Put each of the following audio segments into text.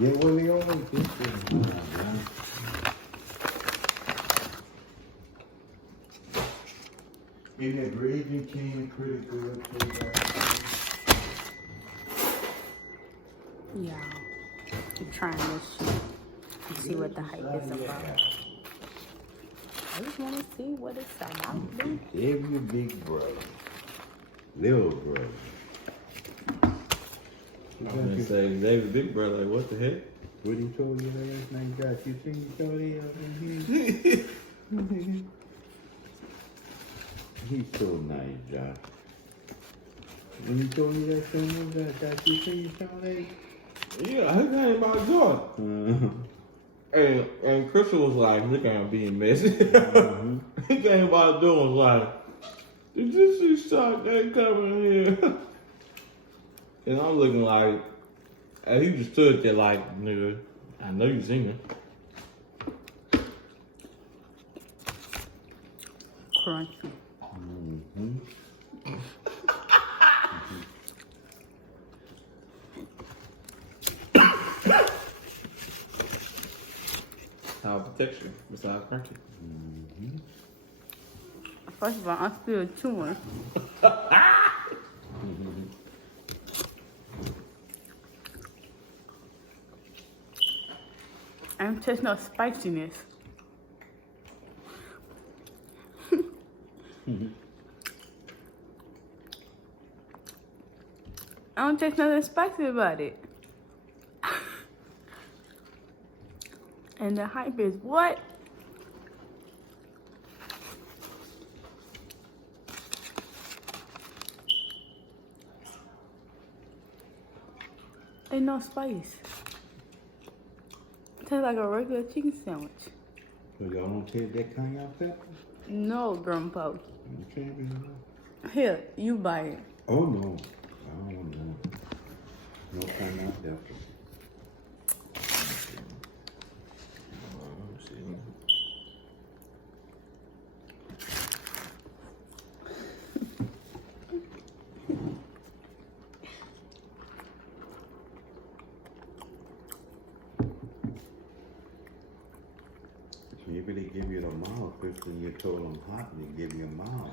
Yeah, well, they always do. And that gravy came pretty good too. Yeah, I'm trying this shit and see what the hype is about. I just want to see what it's about, dude. Every big brother, little brother. I'm gonna say David Big Brother, like what the heck? What he told you last night, Josh? You seen Shorty up in here? He's so nice, Josh. When he told you that thing, Josh, you seen Shorty? Yeah, he came about Jordan. And Crystal was like, look at him being messy. He came about doing was like, did you see shot that coming here? And I'm looking like, and he just stood there like, nigga, I know you seen it. Crunchy. How protection besides crunchy. First of all, I'm still chewing. I don't taste no spiciness. I don't taste nothing spicy about it. And the hype is what? Ain't no spice. Tastes like a regular chicken sandwich. So y'all don't taste that cayenne pepper? No, Grandpa. You can't be right. Here, you buy it. Oh no, I don't know. No cayenne pepper. Maybe they give you the mouth, because when you told them hot, they give you a mouth.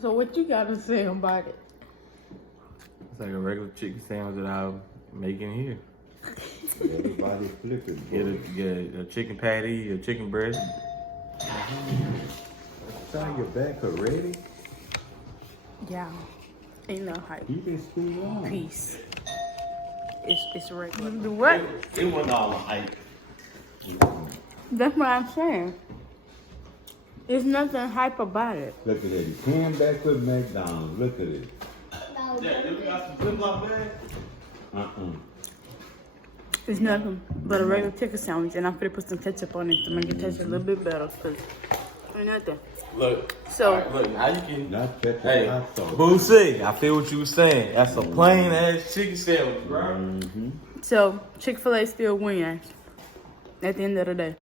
So what you gotta say about it? It's like a regular chicken sandwich that I'm making here. Everybody flipping. Get a chicken patty, a chicken breast. It's on your back already? Yeah. Ain't no hype. You just too long. Peace. It's regular. The what? It wasn't all the hype. That's what I'm saying. There's nothing hype about it. Look at it. He came back with McDonald's. Look at it. Yeah, you got some flip-flop bags? It's nothing but a regular chicken sandwich, and I'm gonna put some ketchup on it to make it taste a little bit better. Cause ain't nothing. Look. So right, look, how you can. Not ketchup, Hey, hot sauce. Boosie, I feel what you were saying. That's a plain ass chicken sandwich, bro. So Chick-fil-A still wins at the end of the day.